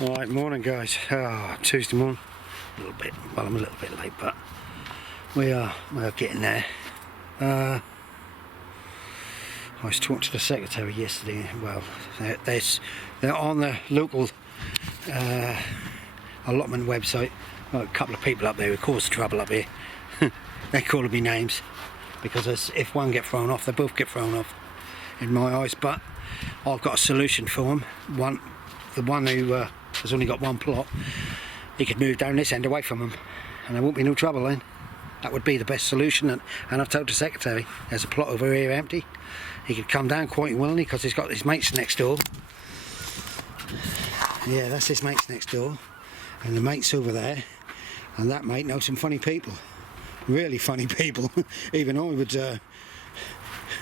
Alright, morning guys. Tuesday morning. I'm a little bit late, but we are getting there. I was talking to the secretary yesterday. Well, they're on the local allotment website. Well, a couple of people up there who caused the trouble up here. They're calling me names because if one get thrown off, they both get thrown off in my eyes. But I've got a solution for them. The one who has only got one plot, he could move down this end away from them, and there won't be no trouble then. That would be the best solution. And I've told the secretary there's a plot over here empty. He could come down quite willingly because he's got his mates next door. Yeah, that's his mates next door, and the mate's over there, and that mate knows some funny people, really funny people. Even I would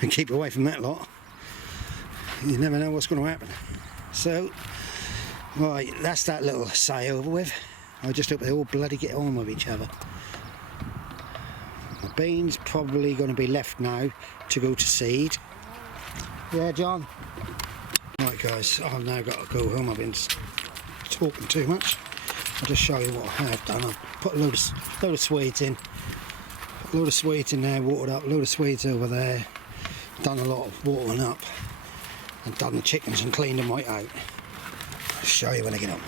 keep away from that lot. You never know what's going to happen. So, right, that's that little say over with. I just hope they all bloody get on with each other. The beans probably going to be left now to go to seed. Yeah, John? Right guys, I've now got to go home. I've been talking too much. I'll just show you what I have done. I've put a load of Swedes in. A load of Swedes in there, watered up, a load of Swedes over there. Done a lot of watering up. And done the chickens and cleaned them right out. I'll show you when I get up.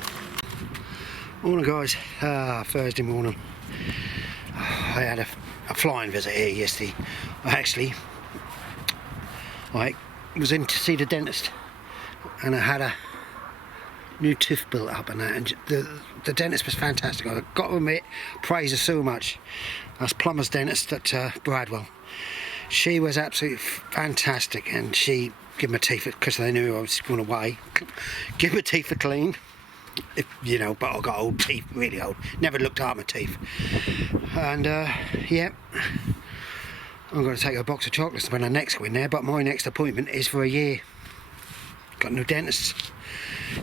Morning guys, Thursday morning. I had a flying visit here yesterday. I was in to see the dentist, and I had a new tooth built up and that, and the dentist was fantastic. I got to admit, praise her so much. That's plumber's dentist at Bradwell. She was absolutely fantastic, and she give my teeth, because they knew I was going away, give my teeth a clean, you know, but I got old teeth, really old, never looked at my teeth. And yeah, I'm going to take a box of chocolates when I next go in there, but my next appointment is for a year. Got no dentists.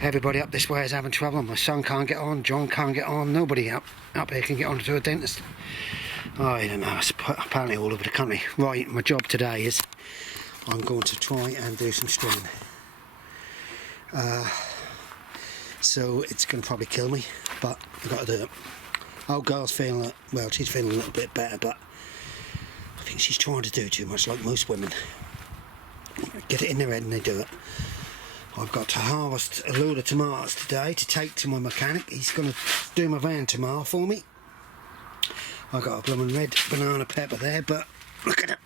Everybody up this way is having trouble. My son can't get on, John can't get on, nobody up here can get on to a dentist. I don't know, it's apparently all over the country. Right, my job today is I'm going to try and do some strimming. So it's going to probably kill me, but I've got to do it. Old girl's feeling, well, she's feeling a little bit better, but I think she's trying to do too much, like most women. Get it in their head and they do it. I've got to harvest a load of tomatoes today to take to my mechanic. He's going to do my van tomorrow for me. I've got a blooming red banana pepper there, but look at it.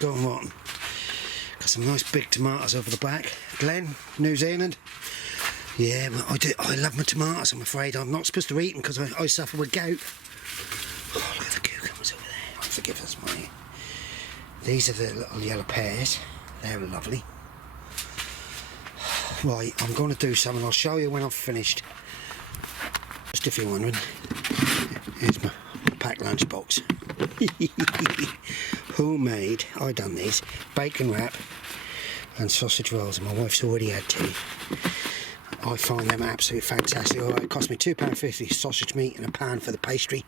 Gone rotten. Got some nice big tomatoes over the back. Glen, New Zealand. Yeah, well, I love my tomatoes. I'm afraid I'm not supposed to eat them because I suffer with gout. Oh, look at the cucumbers over there. Oh, forgive us, mate. These are the little yellow pears. They're lovely. Right, I'm going to do something. I'll show you when I've finished. Just if you're wondering, here's my packed lunch box. Homemade, I done these, bacon wrap and sausage rolls, and my wife's already had tea. I find them absolutely fantastic. All right, it cost me £2.50 sausage meat and a pound for the pastry.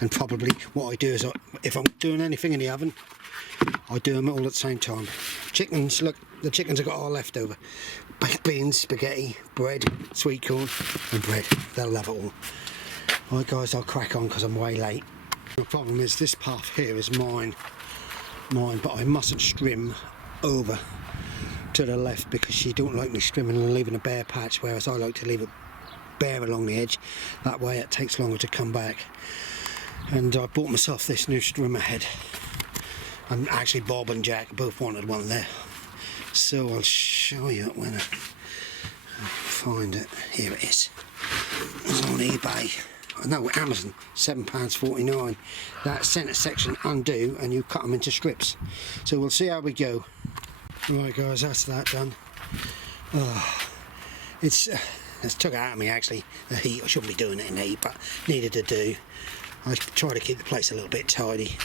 And probably what I do is, if I'm doing anything in the oven, I do them all at the same time. Chickens, look, the chickens have got all leftover. Baked beans, spaghetti, bread, sweet corn and bread. They'll love it all. Right guys, I'll crack on because I'm way late. The problem is this path here is mine, but I mustn't strim over to the left because she don't like me strimming and leaving a bare patch, whereas I like to leave it bare along the edge. That way it takes longer to come back. And I bought myself this new strimmer head. And actually Bob and Jack both wanted one there. So I'll show you it when I find it. Here it is. It's on eBay. No, Amazon, £7.49. That centre section undo and you cut them into strips. So we'll see how we go. Right guys, that's that done. Oh, it's took it out of me actually, the heat. I shouldn't be doing it in the heat, but needed to do. I try to keep the place a little bit tidy.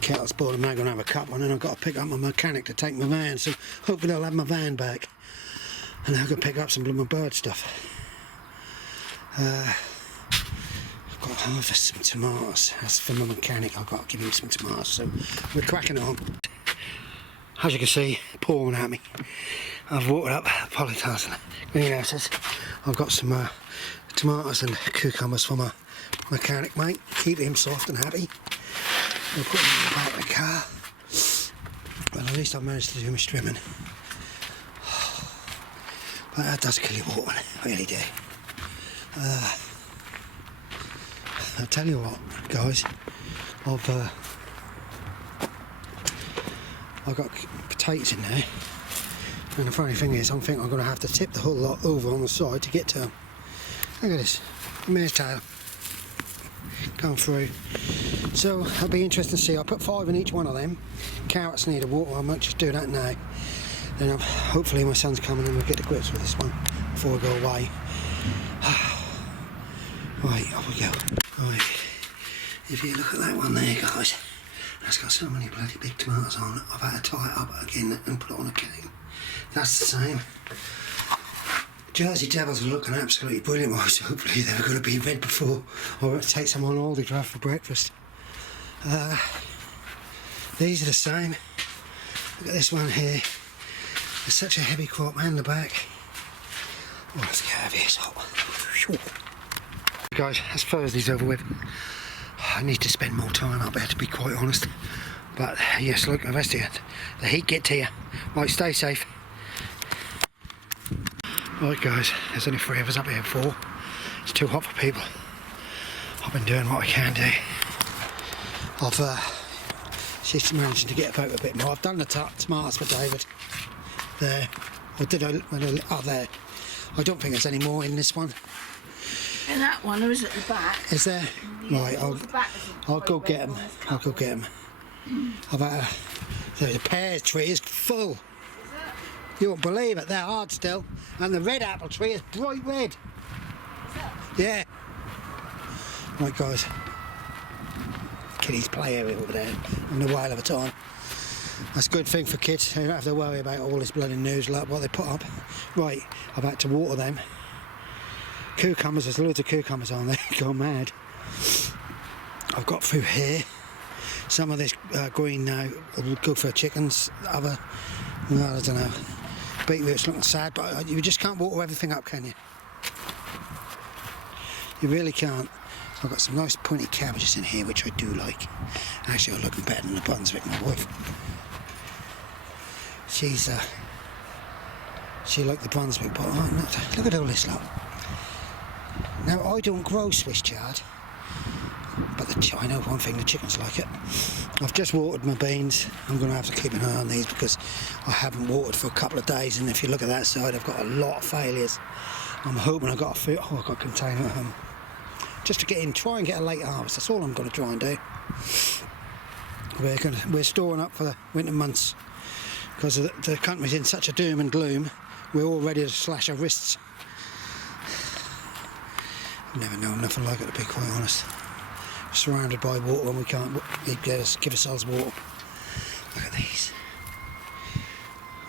Kettle's boiled, I'm now going to have a cup, and then I've got to pick up my mechanic to take my van, so hopefully I'll have my van back and I can pick up some blooming bird stuff. I've got to harvest some tomatoes. That's for my mechanic. I've got to give him some tomatoes, so we're cracking on. As you can see, pouring at me. I've watered up polytars and greenhouses. I've got some tomatoes and cucumbers for my mechanic mate, keep him soft and happy. We'll put him in the back of the car. Well, at least I've managed to do my trimming. But that does kill your water, really do. I'll tell you what, guys, I've got potatoes in there, and the funny thing is I think I'm going to have to tip the whole lot over on the side to get to them. Look at this, a mare's tail going through. So it'll be interesting to see. I'll put 5 in each one of them. Carrots need a water, I might just do that now. Then hopefully my son's coming and we'll get to grips with this one before we go away. Right, off we go. Right, if you look at that one there, guys, that's got so many bloody big tomatoes on it. I've had to tie it up again and put it on a cane. That's the same. Jersey Devils are looking absolutely brilliant, so hopefully they're going to be red before I take some on Aldi to have for breakfast. These are the same. Look at this one here. There's such a heavy crop and the back. Oh, let's get out of here, it's hot. Guys, that's Thursday's over with. I need to spend more time up there, to be quite honest. But yes, look, the rest of it, the heat get to you. Right, stay safe. Right guys, there's only 3 of us up here, 4. It's too hot for people. I've been doing what I can do. She's managing to get about a bit more. I've done the tomatoes for David. There. Or did I? Oh, there. I don't think there's any more in this one. In that one, or is it the back? Is there? Yeah, right, I'll go get them. I'll go get them. I've had the pear tree is full. Is it? You won't believe it, they're hard still. And the red apple tree is bright red. Is it? Yeah. Right guys. Kiddies play area over there in a while of a time. That's a good thing for kids. They don't have to worry about all this bloody news like what they put up. Right, I've had to water them. Cucumbers, there's loads of cucumbers on there, gone mad. I've got through here. Some of this green now will go for chickens. Other, well, I don't know. Beetroot's looking sad, but you just can't water everything up, can you? You really can't. I've got some nice pointy cabbages in here, which I do like. Actually, I'm looking better than the Brunswick, my wife. She liked the Brunswick, but I'm not. Look at all this lot. Now, I don't grow Swiss chard, but I know one thing, the chickens like it. I've just watered my beans. I'm going to have to keep an eye on these because I haven't watered for a couple of days, and if you look at that side, I've got a lot of failures. I'm hoping I've got I've got a container at home. Just to get in, try and get a late harvest. That's all I'm going to try and do. We're storing up for the winter months because the country's in such a doom and gloom. We're all ready to slash our wrists. I've never known nothing like it, to be quite honest. Surrounded by water when we can't give ourselves water. Look at these.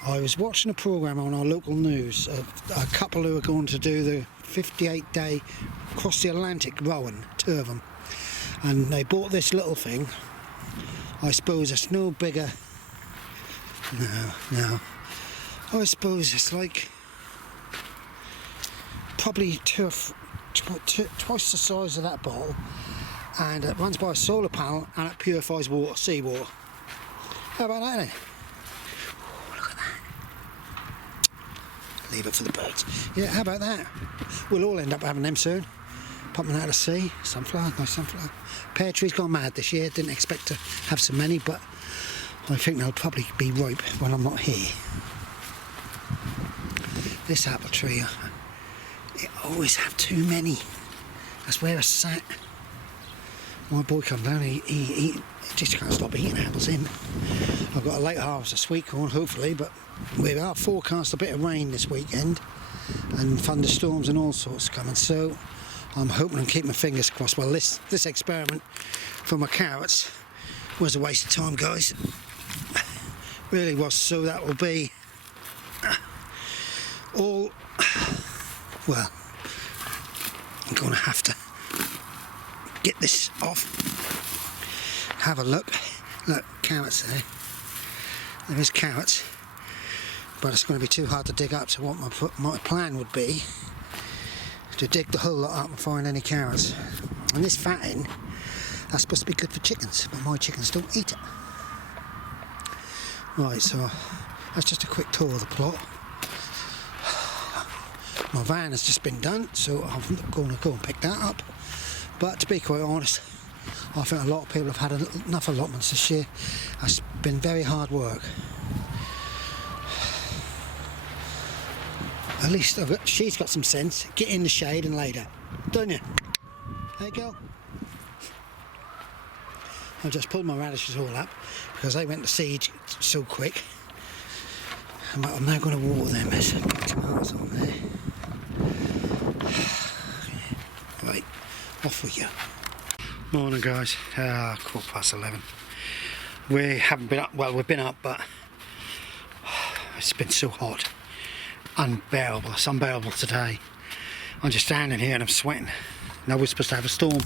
I was watching a programme on our local news, a couple who are going to do the 58-day across the Atlantic rowing, 2 of them, and they bought this little thing. I suppose it's no bigger. No. I suppose it's like probably twice the size of that bottle, and it runs by a solar panel and it purifies water, seawater. How about that then? Ooh, look at that. Leave it for the birds. Yeah, how about that? We'll all end up having them soon. Popping out of the sea. Sunflower, nice sunflower. Pear tree's gone mad this year. Didn't expect to have so many, but I think they'll probably be ripe when I'm not here. This apple tree, it always have too many. That's where I sat. My boy come down, he just can't stop eating apples in. I've got a late harvest of sweet corn, hopefully, but we are forecast a bit of rain this weekend and thunderstorms and all sorts coming, so I'm hoping and keep my fingers crossed. Well, this experiment for my carrots was a waste of time, guys. Really was, so that will be all, well, I'm going to have to get this off. Have a look. Look, carrots there. There's carrots. but it's going to be too hard to dig up. So what my plan would be to dig the whole lot up and find any carrots. And this fatting, that's supposed to be good for chickens, but my chickens don't eat it. Right, so that's just a quick tour of the plot. My van has just been done, so I'm going to go and pick that up. But to be quite honest, I think a lot of people have had enough allotments this year. It's been very hard work. At least she's got some sense. Get in the shade and lay down, don't you? Hey girl. I just pulled my radishes all up because they went to seed so quick. But I'm now going to water them. There's some tomatoes on there. Right, off we go. Morning guys, 11:15. We haven't been up, well we've been up, but it's been so hot. Unbearable, it's unbearable today. I'm just standing here and I'm sweating. Now we're supposed to have a storm.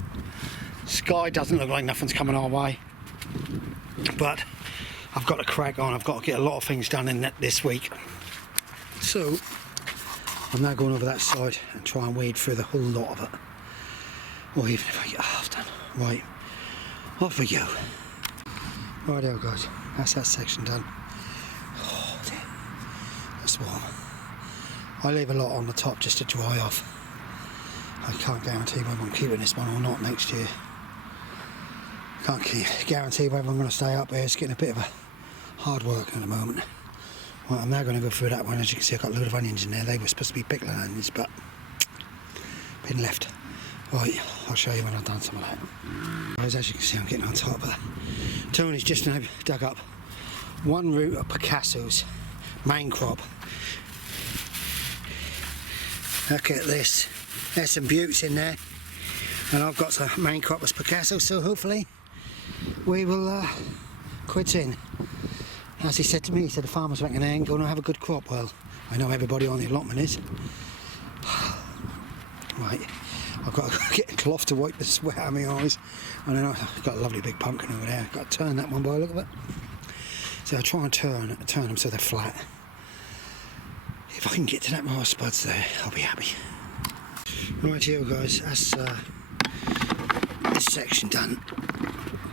Sky doesn't look like nothing's coming our way. But I've got to crack on, I've got to get a lot of things done in this week. So I'm now going over that side and try and wade through the whole lot of it. Or even if I get half done. Right, off we go. Rightio guys, that's that section done. Oh dear, that's warm. I leave a lot on the top just to dry off. I can't guarantee whether I'm keeping this one or not next year. Can't guarantee whether I'm going to stay up here. It's getting a bit of a hard work at the moment. Well, I'm now going to go through that one. As you can see, I've got a load of onions in there. They were supposed to be pickling onions, but been left. Right, I'll show you when I've done some of that. Guys, as you can see, I'm getting on top of that. Tony's just now dug up one root of Picasso's main crop. Look at this. There's some buttes in there. And I've got some main crop of Picasso, so hopefully we will quit in. As he said to me, he said the farmers reckon they ain't going to have a good crop. Well, I know everybody on the allotment is. Right, I've got to get a cloth to wipe the sweat out of my eyes. And then I've got a lovely big pumpkin over there. I've got to turn that one by the look of it. So I'll try and turn them so they're flat. If I can get to that more spuds there, I'll be happy. Right here guys, that's this section done.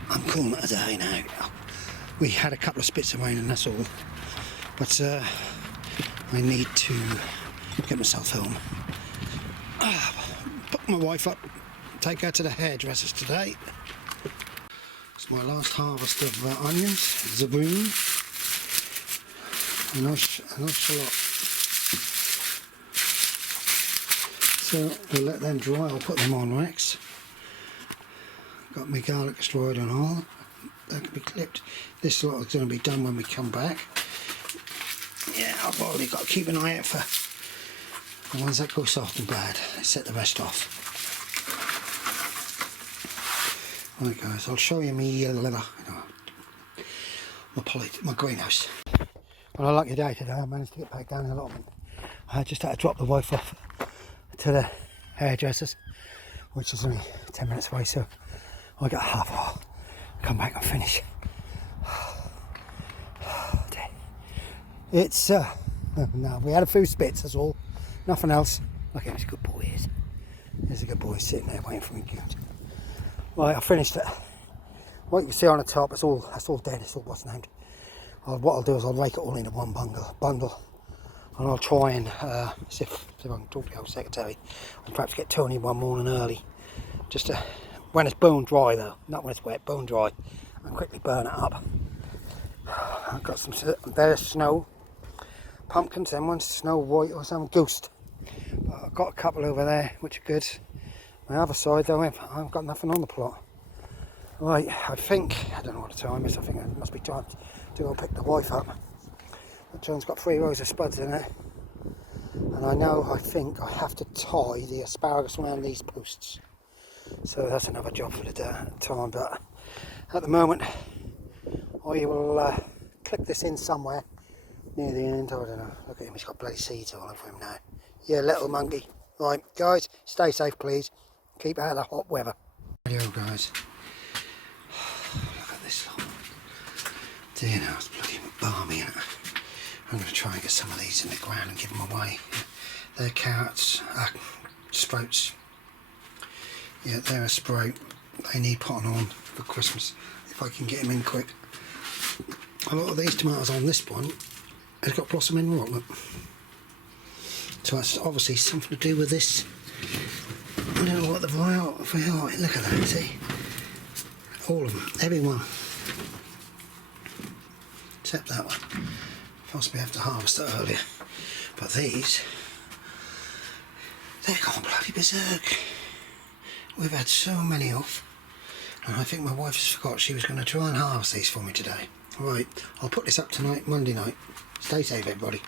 I'm calling it a day now. We had a couple of spits of rain and that's all. But I need to get myself home. Put my wife up, take her to the hairdressers today. It's my last harvest of onions, zabroon, a nice shallot. So we'll let them dry, I'll put them on racks. Got my garlic destroyed and all. That can be clipped. This lot is going to be done when we come back. Yeah, I've already got to keep an eye out for the ones that go soft and bad. Set the rest off. Right guys, I'll show you my greenhouse. On a lucky day today, I managed to get back down in the allotment. I just had to drop the wife off to the hairdressers, which is only 10 minutes away, so I got half hour. Come back and finish. It's no, we had a few spits, that's all. Nothing else. Look how much a good boy is. There's a good boy sitting there waiting for me. Right, I finished it. What you can see on the top, that's all dead. It's all what's named. What I'll do is I'll rake it all into one bundle, and I'll try and see if I can talk to the old secretary, and perhaps get Tony one morning early, just to, when it's bone dry though, not when it's wet, bone dry, and quickly burn it up. I've got some there's snow pumpkins, and one's snow white or some ghost. But I've got a couple over there which are good. On the other side though, I've got nothing on the plot. Right, I don't know what the time is, I think it must be time to go pick the wife up. John's got 3 rows of spuds in it. And I think I have to tie the asparagus around these posts. So that's another job for the time, but at the moment I will clip this in somewhere near the end. I don't know, look at him, he's got bloody seeds all over him now. Yeah, little monkey. Right, guys, stay safe please. Keep out of the hot weather. Hello guys. Look at this lot. Dear, now it's bloody balmy in it. I'm going to try and get some of these in the ground and give them away. They're carrots, sprouts. Yeah, they're a sprout. They need putting on for Christmas if I can get them in quick. A lot of these tomatoes on this one has got blossom in rock, look. So that's obviously something to do with this. I don't know what the variety. Look at that, see? All of them, every one. Except that one. Possibly have to harvest it earlier. But these, they're gone bloody berserk. We've had so many off. And I think my wife just forgot she was going to try and harvest these for me today. Right, I'll put this up tonight, Monday night. Stay safe, everybody.